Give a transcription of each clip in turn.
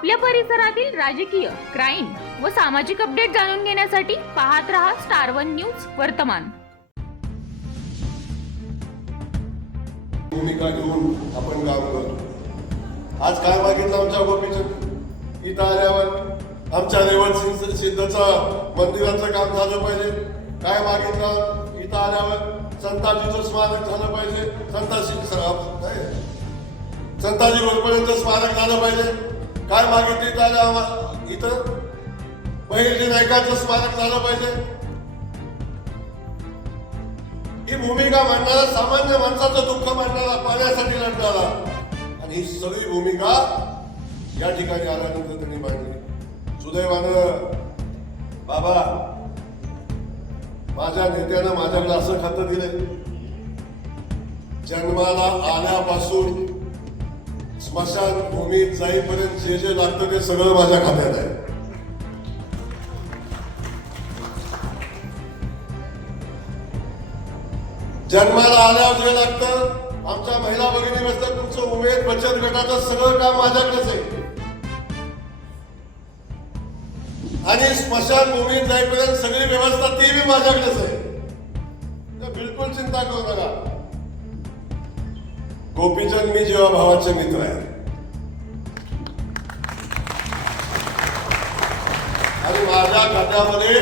आपल्या परिसरातील राजकीय क्राईम व सामाजिक अपडेट जाणून घेण्यासाठी पाहत रहा स्टार वन न्यूज वर्तमान. भूमिका घेऊन आपण काम करतो. आज काय मागितलं आमच्या गोपीचं? इथं आल्यावर आमच्या रेवण सिंह सिद्धचं मंदिराचं काम झालं पाहिजे. काय मागितलं इथं आल्यावर संताजीचं स्मारक झालं पाहिजे. संताजी संताजी वरपर्यंत स्मारक झालं पाहिजे. काय मागितली इथं आम्हा- इथं? पहिले नायकाचं स्मारक झालं पाहिजे. ही भूमिका मांडणारा सामान्य माणसाचं दुःख मांडणारा पाण्यासाठी लढणारा. आणि ही सगळी भूमिका या ठिकाणी आल्यानंतर त्यांनी मांडली. सुदैवानं बाबा माझ्या नेत्यानं माझ्याकडे असं खातं दिले जन्माला आल्यापासून स्मशान भूमीत जाईपर्यंत जे जे लागतं ते सगळं माझ्या खात्यात आहे. जन्माला आल्यावर जे लागतं आमच्या महिला भगिनी बसतात तुमचं उमेद बचत गटाचं सगळं काम माझ्याकडेच आहे. आणि स्मशानभूमीत जाईपर्यंत सगळी व्यवस्था ती बी माझ्याकडेच आहे. बिलकुल चिंता करू नका. गोपीचंद मी जेव्हा भावाचे मित्र आहे. आणि माझ्या खात्यामध्ये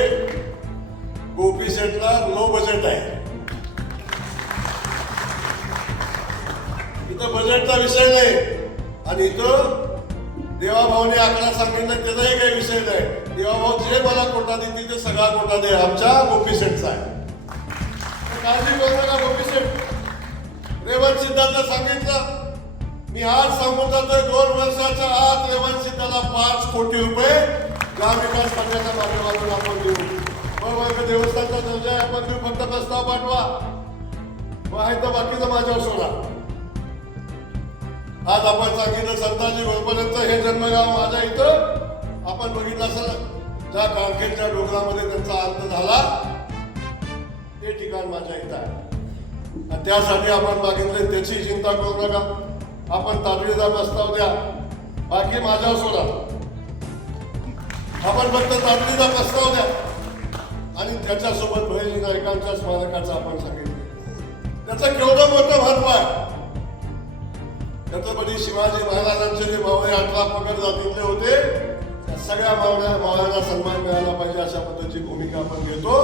गोपी सेटला लो बजेट आहे. इथं बजेटचा विषय नाही. आणि इथं देवाभाऊने आकडा सांगितलं त्याचाही काही विषय नाही. देवाभाऊ जे मला कोटा देतील ते सगळा कोटा दे. आमच्या गोपी सेटचा आहे. काळजी करू नका गोपी सेट. रेवंत सिद्धांत सांगितलं मी आज सांगू जातोय दोन वर्षाच्या आत रेवंत सिद्धाला पाच कोटी रुपये ग्रामविकास खात्याच्या माध्यमातून आपण देऊ. बरोबर देवस्थानचा दर्जा आहे आपण देऊ फक्त प्रस्ताव पाठवा. मग आहे तर बाकीचं माझ्यावर सोडा. आज आपण सांगितलं संताजी गोळपर्यंत हे जन्मगाव माझ्या इथं. आपण बघितलं असं ज्या कारखेडच्या डोंगरामध्ये त्यांचा अंत झाला ते ठिकाण माझ्या इथं आहे. आणि त्यासाठी आपण मागितले त्याची चिंता करू नका. आपण तातडीचा प्रस्ताव द्या. बाकी माझ्यावर सोडा. आपण फक्त तातडीचा प्रस्ताव द्या. आणि त्याच्यासोबत बहिणी नायकांच्या स्मारकाचं आपण सांगितलं त्याचं केवढं मोठं महत्त्व आहे? छत्रपती शिवाजी महाराजांचे जे मावळे अठरा पकड जातीतले होते त्या सगळ्या मावळ्या मावळ्यांना सन्मान मिळाला पाहिजे अशा पद्धतीची भूमिका आपण घेतो.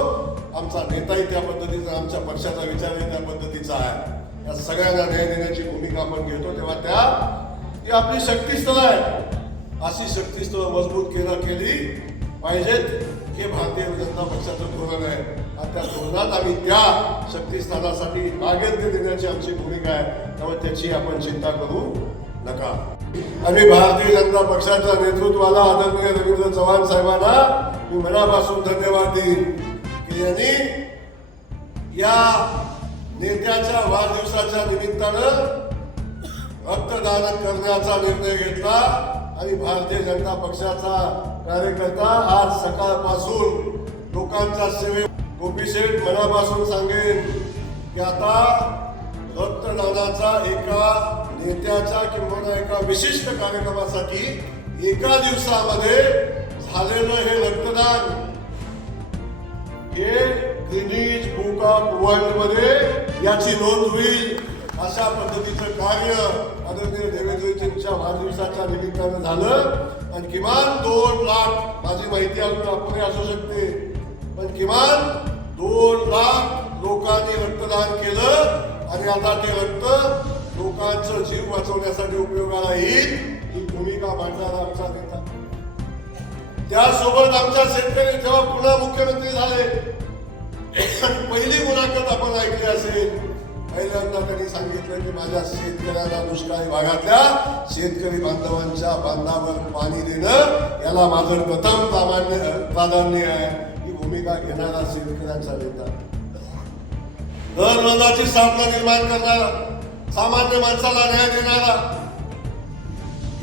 आमचा नेताही त्या पद्धतीचा आमच्या पक्षाचा विचारही त्या पद्धतीचा आहे. या सगळ्यांना न्याय देण्याची भूमिका आपण घेतो. तेव्हा त्या ही आपली शक्तीस्थळ आहे अशी शक्तीस्थळ मजबूत केलं केली पाहिजेत हे भारतीय जनता पक्षाचं धोरण आहे. आणि त्या धोरणात आम्ही त्या शक्तीस्थानासाठी मागेल देण्याची आमची भूमिका आहे. त्यामुळे त्याची आपण चिंता करू नका. आम्ही भारतीय जनता पक्षाच्या नेतृत्वाला आदरणीय रवींद्र चव्हाण साहेबांना. मी मनापासून धन्यवाद देईन की यांनी या नेत्याच्या वाढदिवसाच्या निमित्तानं रक्तदान करण्याचा निर्णय घेतला. आणि भारतीय जनता पक्षाचा कार्यकर्ता आज सकाळपासून लोकांच्या सेवे गोपीशेठ मनापासून सांगेन की आता रक्तदानाचा एका नेत्याच्या किंवा एका विशिष्ट कार्यक्रमासाठी एका दिवसामध्ये झालेलं हे रक्तदान हे गिनीज बुक ऑफ वर्ल्डमध्ये याची नोंद होईल. अशा पद्धतीचं कार्य आदरणीय देवेंद्रजींच्या वाढदिवसाच्या निमित्तानं झालं. आणि किमान दोन लाख माझी माहिती अजून आपण असू शकते. पण किमान दोन लाख लोकांनी रक्तदान केलं आणि आता ते रक्त लोकांचं जीव वाचवण्यासाठी उपयोगाला येईल ही भूमिका मांडणारा आमचा नेता. त्यासोबत आमच्या शेतकरी जेव्हा पुन्हा मुख्यमंत्री झाले पहिली मुलाखत आपण ऐकली असेल. पहिल्यांदा त्यांनी सांगितलं की माझ्या शेतकऱ्याला दुष्काळी भागातल्या शेतकरी बांधवांच्या बांधावर पाणी देणं याला माझं प्रथम प्रामाण्य प्राधान्य आहे. ही भूमिका घेणारा शेतकऱ्यांचा नेता. दररोजाची स्थापना निर्माण करणारा सामान्य माणसाला न्याय देणारा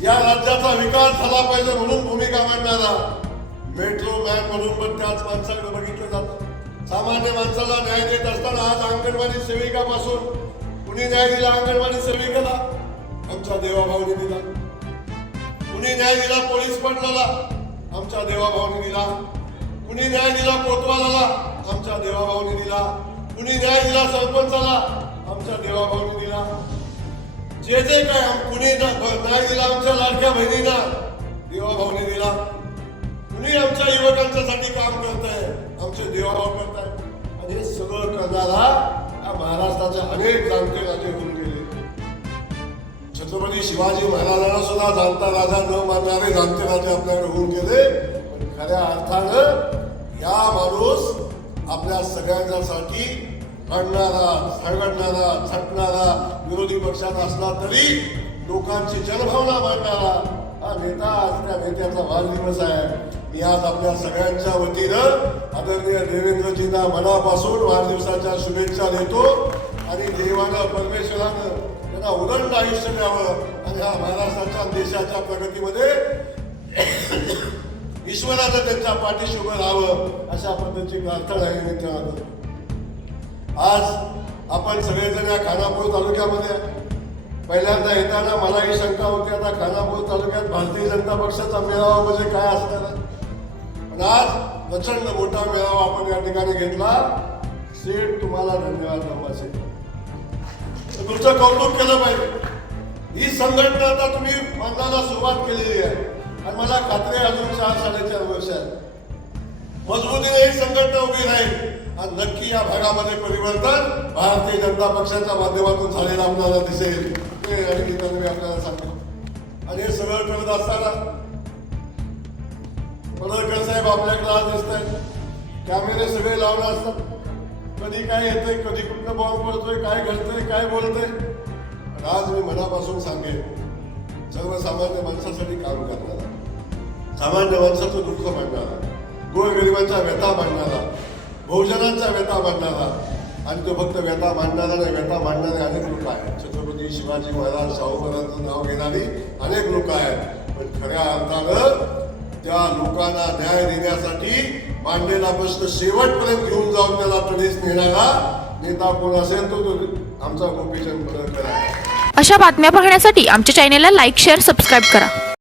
या राज्याचा विकास झाला पाहिजे म्हणून भूमिका मांडणारा मेट्रो मॅन म्हणून पण त्याच माणसाकडे बघितलं जातं. सामान्य माणसाला न्याय देत असताना आज अंगणवाडी सेविकापासून कुणी न्याय दिला? अंगणवाडी सेविकेला? आमच्या देवाभाऊने दिला. कुणी न्याय दिला? पोलीस पाटलाला आमच्या देवाभाऊनी दिला. कुणी न्याय दिला? कोतवालाला? आमच्या देवाभाऊनी दिला. कुणी न्याय दिला? सरपंचाला? आमच्या देवाभाऊनी दिला. जे जे काय कुणी न्याय दिला? आमच्या लाडक्या बहिणींना देवाभाऊनी दिला. कुणी आमच्या युवकांच्यासाठी काम करत आहे आमचे देवावर करताय. आणि हे सगळं करणारा या महाराष्ट्राचे अनेक जाणते राजे होऊन गेले. छत्रपती शिवाजी महाराजांना सुद्धा जाणता राजा न मानणारे जाणते राजे आपल्याकडे होऊन गेले. पण खऱ्या अर्थानं या माणूस आपल्या सगळ्यांच्यासाठी लढणारा झगडणारा झटणारा विरोधी पक्षात असला तरी लोकांची जनभावना मांडणारा हा नेता आज त्या नेत्याचा वाढदिवस आहे मी आज आपल्या सगळ्यांच्या वतीनं आदरणीय देवेंद्रजींना मनापासून वाढदिवसाच्या शुभेच्छा देतो. आणि देवानं परमेश्वरानं त्यांना उदंड आयुष्य द्यावं. आणि हा महाराष्ट्राच्या देशाच्या प्रगतीमध्ये ईश्वराचं त्यांच्या पाठीशी उभं राहावं अशा पद्धतीची प्रार्थना आहे मी आज आपण सगळेजण या खानापूर तालुक्यामध्ये पहिल्यांदा येताना मलाही शंका होती आता खानापूर तालुक्यात भारतीय जनता पक्षाचा मेळावा म्हणजे काय असणार पण आज प्रचंड मोठा मेळावा आपण या ठिकाणी घेतला. सेठ तुम्हाला धन्यवाद बाबा सेठ तुमचं कौतुक केलं पाहिजे. ही संघटना आता तुम्ही मानवाला सुरुवात केलेली आहे. आणि मला खात्री आहे अजून सहा साडेचार वर्ष आहे मजबूतीने ही संघटना उभी राहील आणि नक्की या भागामध्ये परिवर्तन भारतीय जनता पक्षाच्या माध्यमातून झालेलं आपल्याला दिसेल. ते आणि मी आपल्याला सांगतो. आणि हे सगळं करत असताना आपल्याकडे आज दिसत आहेत कॅमेरे सगळे लावले असतात. कधी काय येतंय कधी कुठलं बॉम्ब पडतोय काय घडतंय काय बोलतंय. आज मी मनापासून सांगेन सर्वसामान्य माणसासाठी काम करणारा सामान्य माणसाचं दुःख मांडणारा गोरगरिबांचा व्यथा मांडणारा बहुजनांचा व्यथा मांडणारा आणि तो फक्त व्यथा मांडणारा नाही व्यथा मांडणारे अनेक लोक आहेत. छत्रपती शिवाजी महाराज शाहू महाराजांचं नाव घेणारी अनेक लोक आहेत. पण खऱ्या अर्थानं त्या लोकांना न्याय देण्यासाठी मांडलेला प्रश्न शेवटपर्यंत घेऊन जाऊन त्याला तडीस नेणारा नेता कोण असेल तो आमचा गोपीचंद पडळकर अशा बातम्या पाहण्यासाठी आमच्या चॅनेलला लाईक शेअर सबस्क्राईब करा.